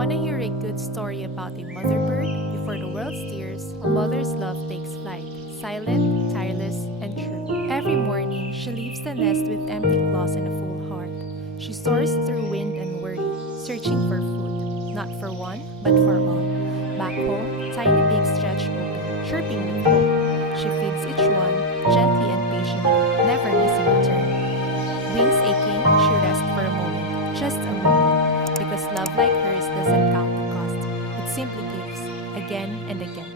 Want to hear a good story about a mother bird? Before the world steers, a mother's love takes flight, silent, tireless, and true. Every morning, she leaves the nest with empty claws and a full heart. She soars through wind and worry, searching for food, not for one, but for all. Back home, tiny beaks stretch open, chirping with hope. She feeds each one, gently and patiently, never missing a turn. Wings aching, she rests for a moment, just a moment, because love like hers doesn't count the cost. It simply gives, again and again.